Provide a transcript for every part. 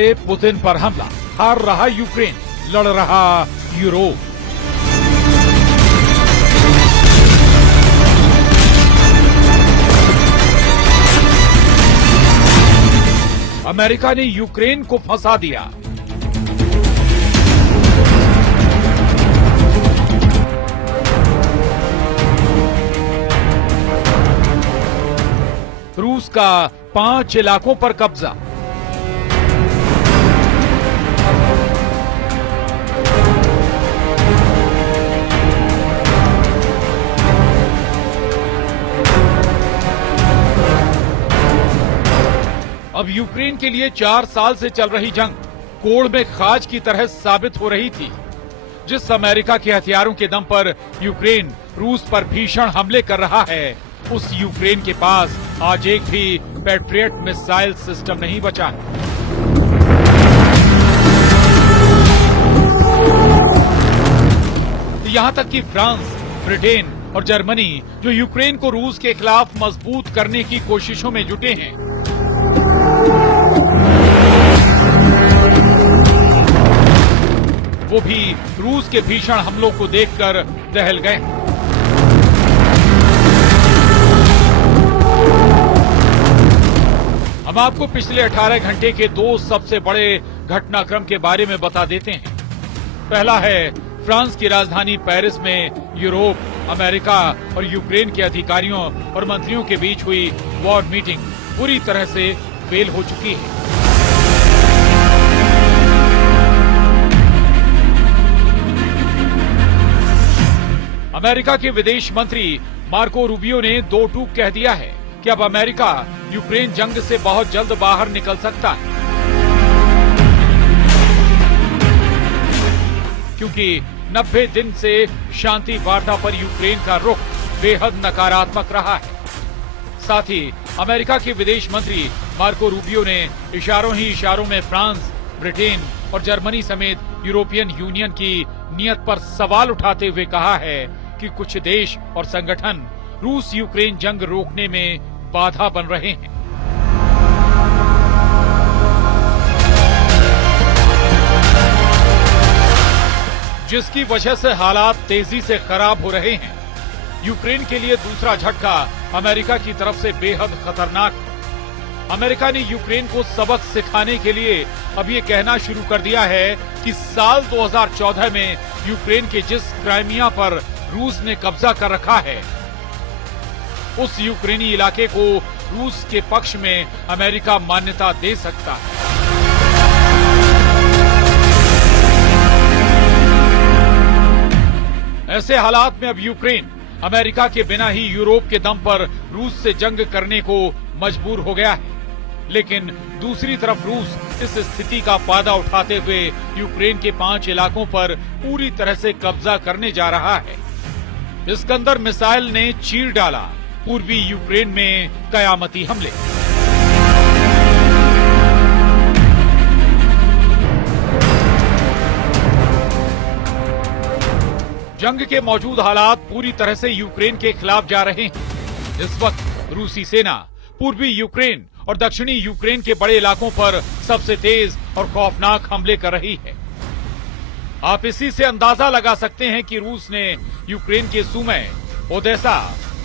से पुतिन पर हमला, हार रहा यूक्रेन, लड़ रहा यूरोप। अमेरिका ने यूक्रेन को फंसा दिया। रूस का 5 इलाकों पर कब्जा। अब यूक्रेन के लिए 4 साल से चल रही जंग कोड़ में खाज की तरह साबित हो रही थी। जिस अमेरिका के हथियारों के दम पर यूक्रेन रूस पर भीषण हमले कर रहा है, उस यूक्रेन के पास आज एक भी पैट्रियट मिसाइल सिस्टम नहीं बचा है। यहां तक कि फ्रांस, ब्रिटेन और जर्मनी जो यूक्रेन को रूस के खिलाफ मजबूत करने की कोशिशों में जुटे हैं, वो भी रूस के भीषण हमलों को देखकर दहल गए। हम आपको पिछले 18 घंटे के 2 सबसे बड़े घटनाक्रम के बारे में बता देते हैं। पहला है फ्रांस की राजधानी पेरिस में यूरोप, अमेरिका और यूक्रेन के अधिकारियों और मंत्रियों के बीच हुई वॉर मीटिंग पूरी तरह से फेल हो चुकी है। अमेरिका के विदेश मंत्री मार्को रूबियो ने 2 टूक कह दिया है कि अब अमेरिका यूक्रेन जंग से बहुत जल्द बाहर निकल सकता है, क्योंकि 90 दिन से शांति वार्ता पर यूक्रेन का रुख बेहद नकारात्मक रहा है। साथ ही अमेरिका के विदेश मंत्री मार्को रूबियो ने इशारों ही इशारों में फ्रांस, ब्रिटेन और जर्मनी समेत यूरोपियन यूनियन की नीयत पर सवाल उठाते हुए कहा है कि कुछ देश और संगठन रूस यूक्रेन जंग रोकने में बाधा बन रहे हैं। जिसकी वजह से हालात तेजी से खराब हो रहे हैं। यूक्रेन के लिए दूसरा झटका अमेरिका की तरफ से बेहद खतरनाक है। अमेरिका ने यूक्रेन को सबक सिखाने के लिए अब ये कहना शुरू कर दिया है कि साल 2014 में यूक्रेन के जिस क्राइमिया पर रूस ने कब्जा कर रखा है, उस यूक्रेनी इलाके को रूस के पक्ष में अमेरिका मान्यता दे सकता है। ऐसे हालात में अब यूक्रेन अमेरिका के बिना ही यूरोप के दम पर रूस से जंग करने को मजबूर हो गया है। लेकिन दूसरी तरफ रूस इस स्थिति का फायदा उठाते हुए यूक्रेन के 5 इलाकों पर पूरी तरह से कब्जा करने जा रहा है। इस्कंदर मिसाइल ने चीर डाला पूर्वी यूक्रेन में कयामती हमले। जंग के मौजूद हालात पूरी तरह से यूक्रेन के खिलाफ जा रहे हैं। इस वक्त रूसी सेना पूर्वी यूक्रेन और दक्षिणी यूक्रेन के बड़े इलाकों पर सबसे तेज और खौफनाक हमले कर रही है। आप इसी से अंदाजा लगा सकते हैं कि रूस ने यूक्रेन के सूमे, ओदेसा,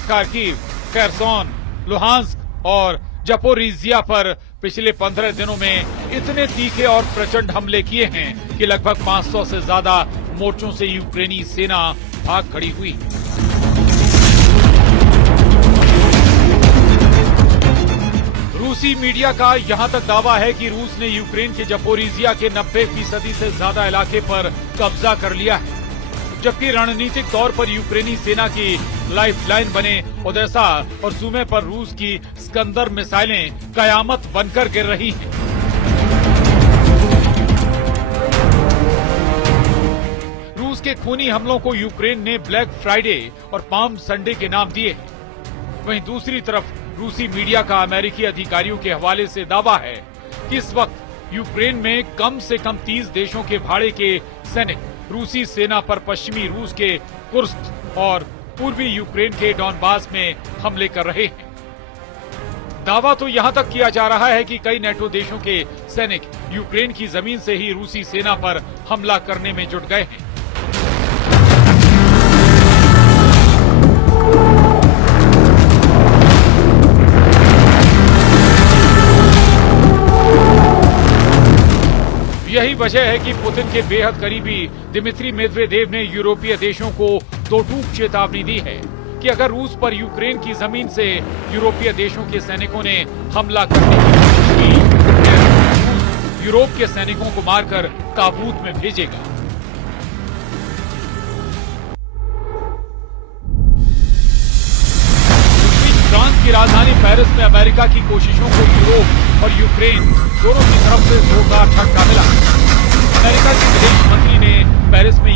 खार्किव, खेरसोन, लुहांस्क और जपोरिजिया पर पिछले 15 दिनों में इतने तीखे और प्रचंड हमले किए हैं कि लगभग 500 से ज्यादा मोर्चों से यूक्रेनी सेना भाग खड़ी हुई। रूसी मीडिया का यहां तक दावा है कि रूस ने यूक्रेन के जपोरिजिया के 90% से ज्यादा इलाके पर कब्जा कर लिया है, जबकि रणनीतिक तौर पर यूक्रेनी सेना की लाइफलाइन बने ओदेसा और सूमे पर रूस की स्कंदर मिसाइलें कयामत बनकर गिर रही हैं। रूस के खूनी हमलों को यूक्रेन ने ब्लैक फ्राइडे और पाम संडे के नाम दिए। वहीं दूसरी तरफ रूसी मीडिया का अमेरिकी अधिकारियों के हवाले से दावा है कि इस वक्त यूक्रेन में कम से कम 30 देशों के भाड़े के सैनिक रूसी सेना पर पश्चिमी रूस के कुर्स्क और पूर्वी यूक्रेन के डॉनबास में हमले कर रहे हैं। दावा तो यहां तक किया जा रहा है कि कई नेटो देशों के सैनिक यूक्रेन की जमीन से ही रूसी सेना पर हमला करने में जुट गए हैं। यही वजह है कि पुतिन के बेहद करीबी दिमित्री मेदवेदेव ने यूरोपीय देशों को दो टूक चेतावनी दी है कि अगर रूस पर यूक्रेन की जमीन से यूरोपीय देशों के सैनिकों ने हमला करने की कोशिश की तो रूस यूरोप के सैनिकों को मारकर ताबूत में भेजेगा। फ्रांस की राजधानी पेरिस में अमेरिका की कोशिशों को यूरोप और यूक्रेन दोनों की तरफ से जोरदार झटका मिला। अमेरिका के विदेश मंत्री ने पेरिस में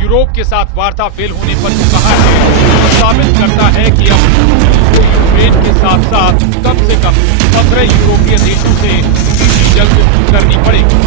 यूरोप के साथ वार्ता फेल होने पर कहा है और साबित करता है कि अब को यूक्रेन के साथ साथ कम से कम 15 यूरोपीय देशों से जल्द करनी पड़ेगी।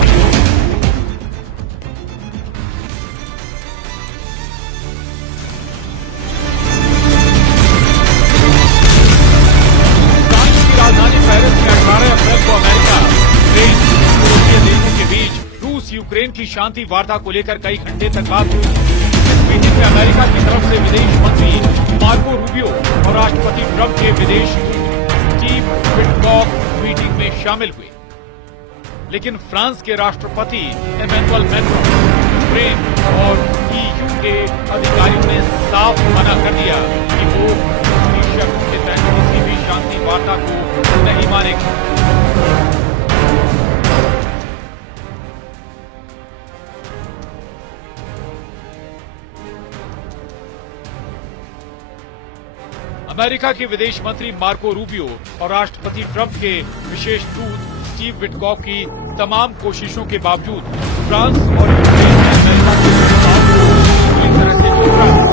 यूक्रेन की शांति वार्ता को लेकर कई घंटे तक बात हुई। इस मीटिंग में अमेरिका की तरफ से विदेश मंत्री मार्को रूबियो और राष्ट्रपति ट्रंप के विदेश दूत स्टीव विटकॉफ मीटिंग में शामिल हुए। लेकिन फ्रांस के राष्ट्रपति इमैनुअल मैक्रोन, यूक्रेन और ईयू के अधिकारियों ने साफ मना कर दिया कि वो उसकी शर्त के तहत किसी भी शांति वार्ता को नहीं मानेंगे। अमेरिका के विदेश मंत्री मार्को रूबियो और राष्ट्रपति ट्रंप के विशेष दूत स्टीव विटकॉफ की तमाम कोशिशों के बावजूद फ्रांस और यूक्रेन ने अमेरिका के प्रस्ताव को पूरी तरह से ठुकरा दिया।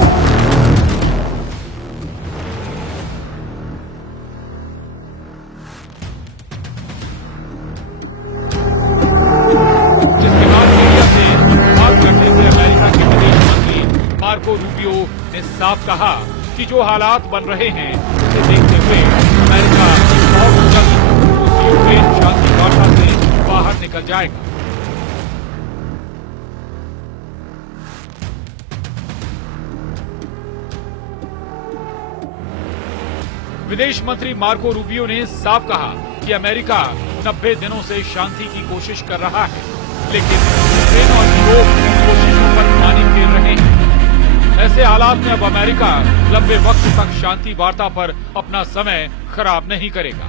जिसके बाद मीडिया से बात करते हुए अमेरिका के विदेश मंत्री मार्को रूबियो ने साफ कहा कि जो हालात बन रहे हैं उसे देखते हुए अमेरिका बहुत जल्द उस यूक्रेन शांति वार्ता से बाहर निकल जाएगा। विदेश मंत्री मार्को रूबियो ने साफ कहा कि अमेरिका 90 दिनों से शांति की कोशिश कर रहा है, लेकिन यूक्रेन और यूरोप कोशिशों पर पानी फेर रहे हैं। ऐसे हालात में अब अमेरिका लंबे वक्त तक शांति वार्ता पर अपना समय खराब नहीं करेगा।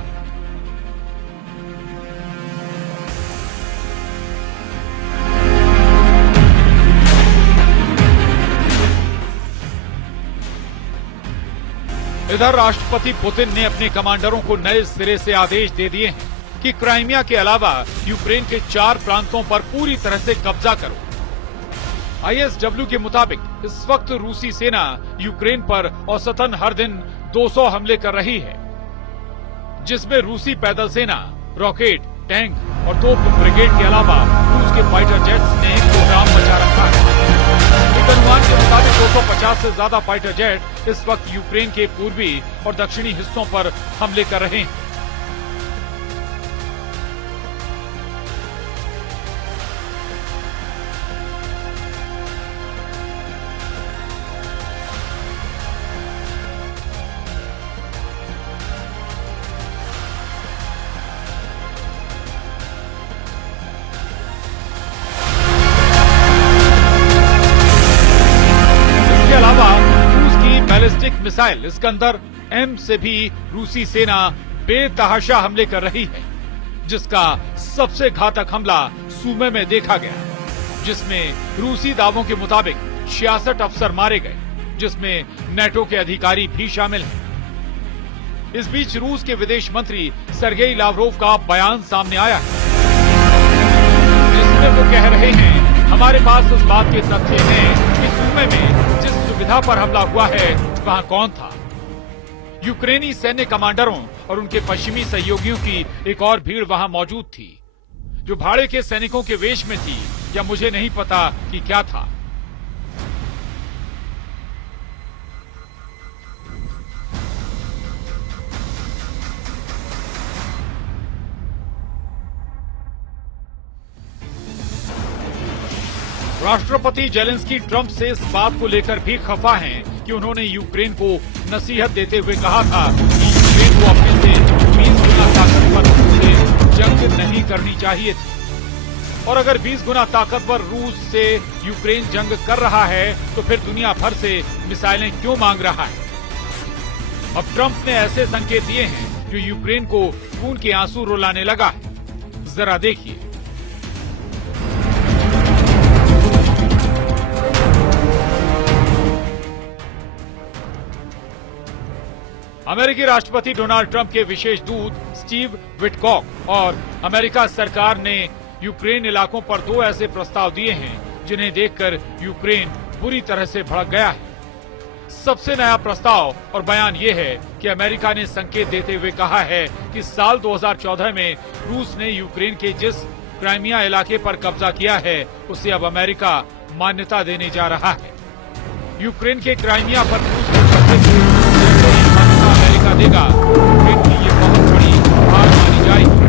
इधर राष्ट्रपति पुतिन ने अपने कमांडरों को नए सिरे से आदेश दे दिए हैं कि क्राइमिया के अलावा यूक्रेन के 4 प्रांतों पर पूरी तरह से कब्जा करो। ISW के मुताबिक इस वक्त रूसी सेना यूक्रेन पर औसतन हर दिन 200 हमले कर रही है, जिसमें रूसी पैदल सेना, रॉकेट, टैंक और तोप ब्रिगेड के अलावा रूस के फाइटर जेट्स ने प्रोग्राम मचा रखा है। एक अनुमान के मुताबिक 250 से ज्यादा फाइटर जेट इस वक्त यूक्रेन के पूर्वी और दक्षिणी हिस्सों पर हमले कर रहे हैं। बैलिस्टिक मिसाइल इस्कंदर M से भी रूसी सेना बेतहाशा हमले कर रही है, जिसका सबसे घातक हमला सूमे में देखा गया, जिसमें रूसी दावों के मुताबिक 66 अफसर मारे गए, जिसमें नेटो के अधिकारी भी शामिल हैं। इस बीच रूस के विदेश मंत्री सर्गेई लावरोव का बयान सामने आया है, जिसमें वो कह रहे हैं, हमारे पास उस बात के तथ्य हैं कि सूमे में जिस सुविधा पर हमला हुआ है वहां कौन था। यूक्रेनी सैन्य कमांडरों और उनके पश्चिमी सहयोगियों की एक और भीड़ वहां मौजूद थी, जो भाड़े के सैनिकों के वेश में थी या मुझे नहीं पता कि क्या था। राष्ट्रपति जेलेंस्की ट्रंप से इस बात को लेकर भी खफा हैं कि उन्होंने यूक्रेन को नसीहत देते हुए कहा था कि यूक्रेन को अपने से 20 गुना ताकतवर रूस से जंग नहीं करनी चाहिए थी। और अगर 20 गुना ताकतवर रूस से यूक्रेन जंग कर रहा है तो फिर दुनिया भर से मिसाइलें क्यों मांग रहा है? अब ट्रंप ने ऐसे संकेत दिए हैं जो यूक्रेन को खून के आंसू रुलाने लगा है। जरा देखिए। अमेरिकी राष्ट्रपति डोनाल्ड ट्रंप के विशेष दूत स्टीव विटकॉक और अमेरिका सरकार ने यूक्रेन इलाकों पर 2 ऐसे प्रस्ताव दिए हैं जिन्हें देखकर यूक्रेन बुरी तरह से भड़क गया है। सबसे नया प्रस्ताव और बयान ये है कि अमेरिका ने संकेत देते हुए कहा है कि साल 2014 में रूस ने यूक्रेन के जिस क्राइमिया इलाके पर कब्जा किया है उसे अब अमेरिका मान्यता देने जा रहा है। यूक्रेन के क्राइमिया पर रूस के कब्जे को जैसे ही मान्यता अमेरिका देगा, यूक्रेन की ये बहुत बड़ी हार मानी जाएगी।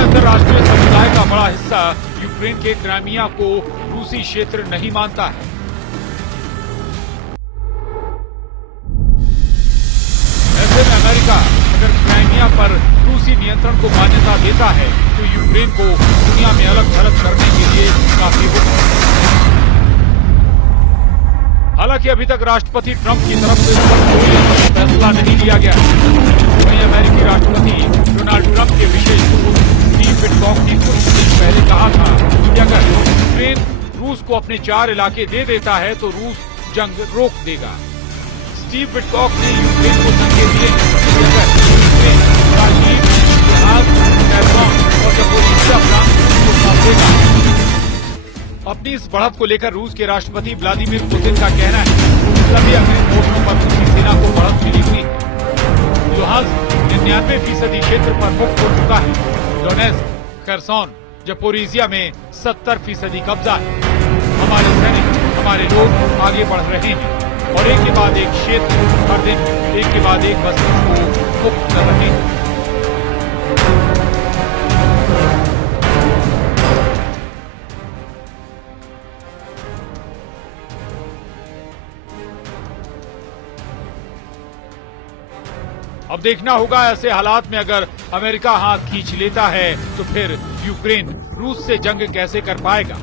अंतर्राष्ट्रीय समुदाय का बड़ा हिस्सा यूक्रेन के क्राइमिया को रूसी क्षेत्र नहीं मानता है। ऐसे में अमेरिका अगर क्राइमिया पर रूसी नियंत्रण को मान्यता देता है तो यूक्रेन को दुनिया में अलग थलग करने के लिए काफी होगा। हालांकि अभी तक राष्ट्रपति ट्रंप की तरफ से इस पर कोई फैसला नहीं लिया गया है। वहीं अमेरिकी राष्ट्रपति डोनाल्ड ट्रंप के विशेष दूत स्टीव विटकॉक ने कुछ दिन पहले कहा था कि अगर यूक्रेन रूस को अपने 4 इलाके दे देता है तो रूस जंग रोक देगा। स्टीव विटकॉक ने यूक्रेन को संकेत दिए कि अगर यूक्रेन काश्मीर, लुहांस्क, खेर्सन और ज़पोरिज़िया प्रांत को सौंप देगा। अपनी इस बढ़त को लेकर रूस के राष्ट्रपति व्लादिमीर पुतिन का कहना है कि सभी अग्रिम मोर्चों पर रूसी सेना को बढ़त मिली हुई है। लुहांस्क 99% क्षेत्र पर मुक्त हो चुका है। डोनेत्स्क, खेर्सन, ज़पोरिज़िया में 70% कब्जा है। हमारे सैनिक, हमारे लोग आगे बढ़ रहे हैं और एक के बाद एक क्षेत्र हर दिन एक के बाद एक बस्ती को मुक्त कर रहे हैं। अब देखना होगा ऐसे हालात में अगर अमेरिका हाथ खींच लेता है तो फिर यूक्रेन रूस से जंग कैसे कर पाएगा।